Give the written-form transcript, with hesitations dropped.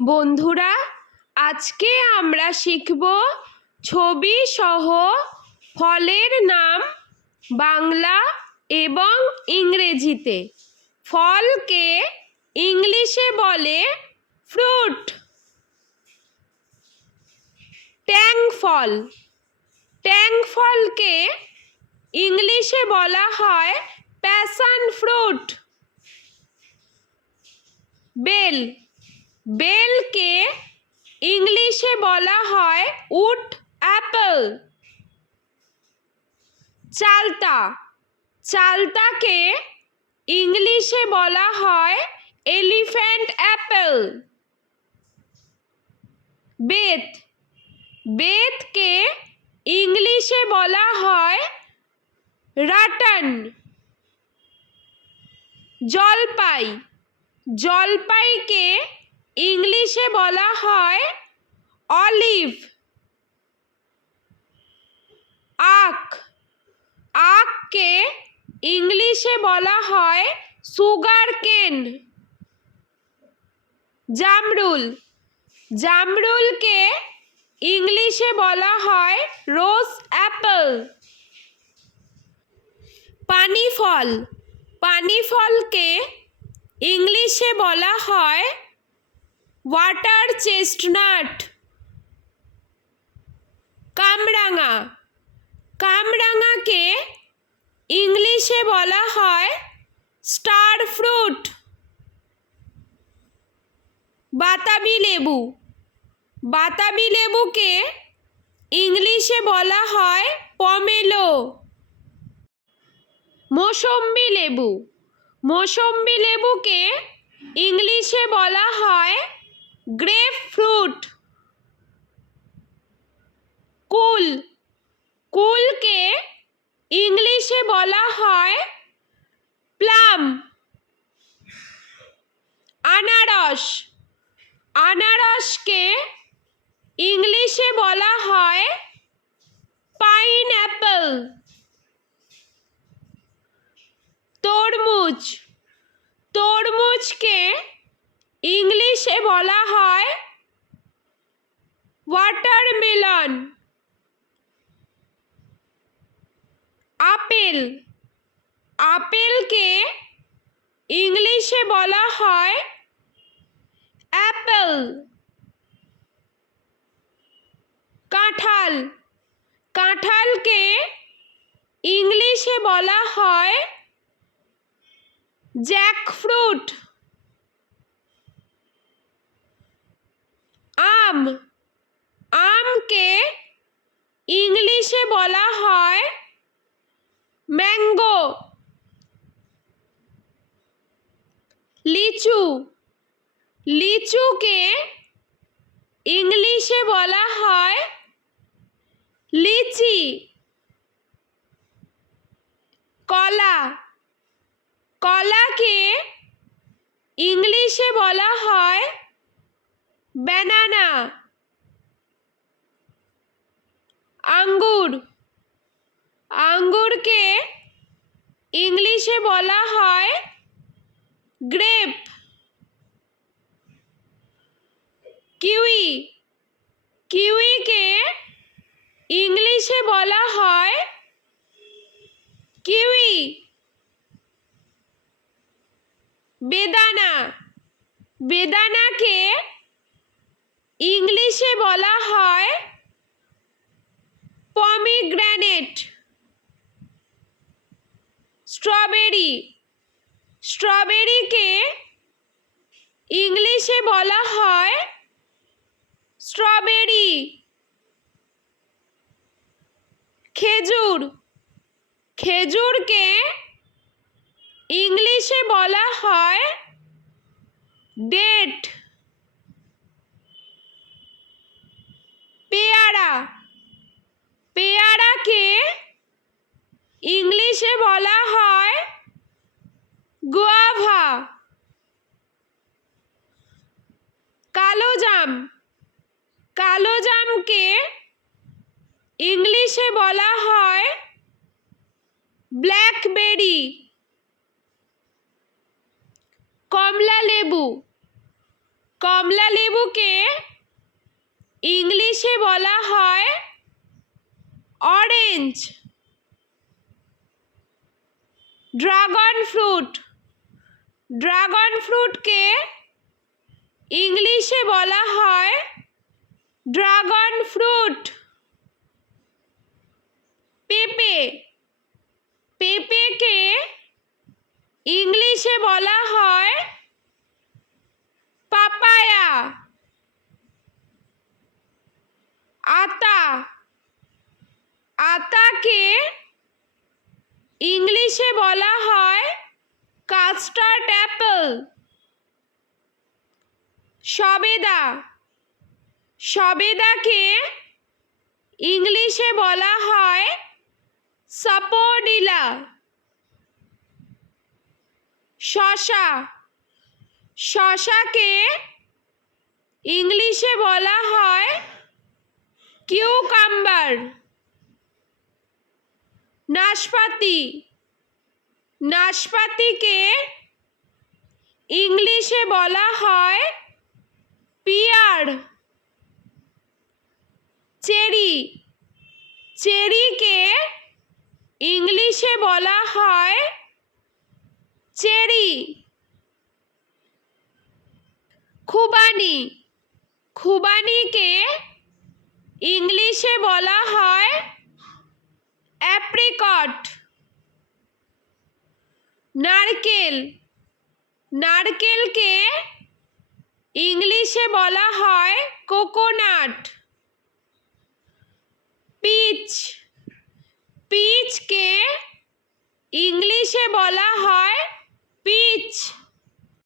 বন্ধুরা, আজকে আমরা শিখব ছবি সহ ফলের নাম বাংলা এবং ইংরেজিতে। ফলকে ইংলিশে বলে ফ্রুট। ট্যাং ফল, ট্যাং ফলকে ইংলিশে বলা হয় প্যাশন ফ্রুট। বেল, বেলকে ইংলিশে বলা হয় উড অ্যাপল। চালতা, চালতাকে ইংলিশে বলা হয় এলিফ্যান্ট অ্যাপল। বেত, বেতকে ইংলিশে বলা হয় রাটান। জলপাই, জলপাইকে ইংলিশে বলা হয় অলিভ। আখ, আখকে ইংলিশে বলা হয় সুগার কেন। জামরুল, জামরুলকে ইংলিশে বলা হয় রোজ অ্যাপল। পানি ফল, পানি ফলকে ইংলিশে বলা হয় ওয়াটার চেস্টনাট। কামরাঙা, কামরাঙাকে ইংলিশে বলা হয় স্টার ফ্রুট। বাতাবি লেবু, বাতাবি লেবুকে ইংলিশে বলা হয় পমেলো। মৌসম্বি লেবু, মৌসম্বি লেবুকে ইংলিশে বলা হয় গ্রেপ ফ্রুট। কুল, কুলকে ইংলিশে বলা হয় প্লাম। আনারস, আনারসকে ইংলিশে বলা হয় পাইনঅ্যাপল। তরমুজ, তরমুজকে ইংলিশে বলা হয় ওয়াটারমেলন। আপেল, আপেলকে ইংলিশে বলা হয় অ্যাপল। কাঁঠাল, কাঁঠালকে ইংলিশে বলা হয় জ্যাকফ্রুট। আম, আমকে ইংলিশে বলা হয় ম্যাঙ্গো। লিচু, লিচুকে ইংলিশে বলা হয় লিচি। কলা, কলাকে ইংলিশে বলা হয় ব্যানানা। আঙ্গুর, আঙ্গুরকে ইংলিশে বলা হয় গ্রেপ। কিউই, কিউইকে ইংলিশে বলা হয় কিউই। বেদানা, বেদানাকে ইংলিশে বলা হয় পমিগ্রেনেট। স্ট্রবেরি, স্ট্রবেরিকে ইংলিশে বলা হয় স্ট্রবেরি। খেজুর, খেজুরকে ইংলিশে বলা হয় ডেট। পেয়ারা, পেয়ারাকে ইংলিশে বলা হয় গুয়াভা। কালোজাম, কালোজামকে ইংলিশে বলা হয় ব্ল্যাকবেরি। কমলা লেবু, কমলা লেবুকে ইংলিশে বলা হয় অরেঞ্জ। ড্রাগন ফ্রুট, ড্রাগন ফ্রুটকে ইংলিশে বলা হয় ড্রাগন ফ্রুট। পেঁপে, পেঁপেকে ইংলিশে বলা হয় পাপায়া। আতা, আতাকে ইংলিশে বলা হয় কাস্টার্ড অ্যাপেল। সবেদা, সবেদাকে ইংলিশে বলা হয় সাপোডিলা। শসা, শসাকে ইংলিশে বলা হয় কিউকাম্বার। নাশপাতি, নাশপাতিকে ইংলিশে বলা হয় পিয়ার। চেরি, চেরিকে ইংলিশে বলা হয় চেরি। খুবানি, খুবানিকে ইংলিশে বলা হয় অ্যাপ্রিকট। নারকেল, নারকেলকে ইংলিশে বলা হয় কোকোনাট। পিচ, পিচকে ইংলিশে বলা হয় পিচ।